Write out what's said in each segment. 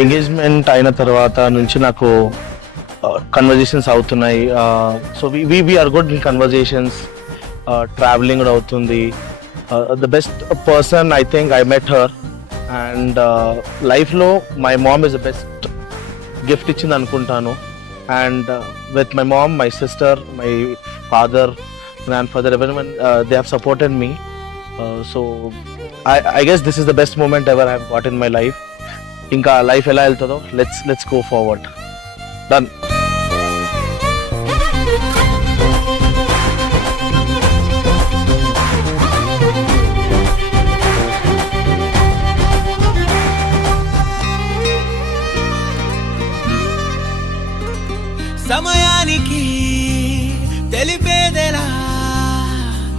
Engagement అయిన తర్వాత నుంచి నాకు కన్వర్జేషన్స్ అవుతున్నాయి. So we are good in conversations. Travelling కూడా అవుతుంది. The best person I think I met her. And లైఫ్లో my mom is the best gift ఇచ్చింది అనుకుంటాను. And with my mom, my sister, my father, grandfather, everyone, they have supported me. So I guess this is the best moment ever I have got in my life. Inka life ela eltado, let's go forward. Done. సమయానికి తెలిపేదెలా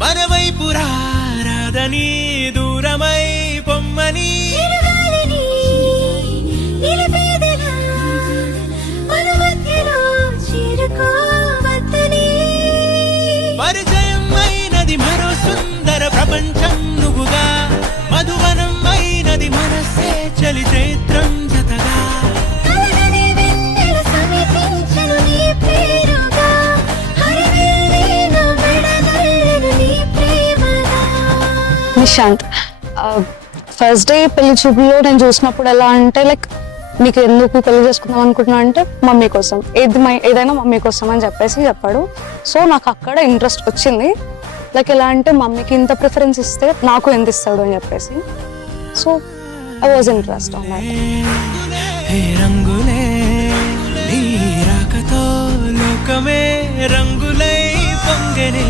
మనవైపు రాదని దూరమై పొమ్మని పరిచయం అయినది మరో సుందర ప్రపంచం నువ్వుగా, మధువనం అయినది మనసే చలి చైత్రం జతగా. నిశాంత్, ఫస్ట్ డే పెళ్లి చూపులో నేను చూసినప్పుడు ఎలా అంటే లైక్ నీకు ఎందుకు పెళ్లి చేసుకుందాం అనుకుంటున్నా అంటే మమ్మీ కోసం, ఏదైనా మమ్మీ కోసం అని చెప్పాడు. సో నాకు అక్కడ ఇంట్రెస్ట్ వచ్చింది. లైక్ ఎలా అంటే మమ్మీకి ఇంత ప్రిఫరెన్స్ ఇస్తే నాకు ఎంత ఇస్తాడు అని చెప్పేసి. So I was interest on that. రంగులే నీ రాకతో లోకమే రంగులై పొంగనే.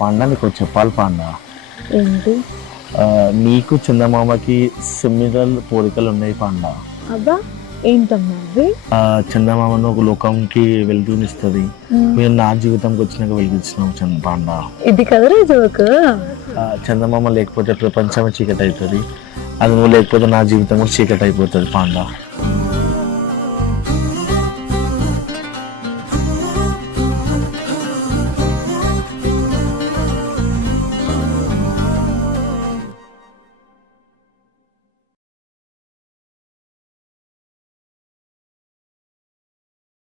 పాండా, నీకు చెప్పాలి పాండా. ఏంటి? నీకు చందమామకి సిమిలర్ పోలికలు ఉన్నాయి పాండా. అబ్బా, ఏంటమ్మా? చందమామను ఒక లోకంకి వెలుగునిస్తుంది, మీరు నా జీవితంకి వచ్చినాక వెలిగించినాం పాండా. ఇది కదరా జోక్. చందమామ లేకపోతే ప్రపంచమే చీకటి అవుతుంది, అది నువ్వు లేకపోతే నా జీవితం కూడా చీకటి అయిపోతుంది పాండా.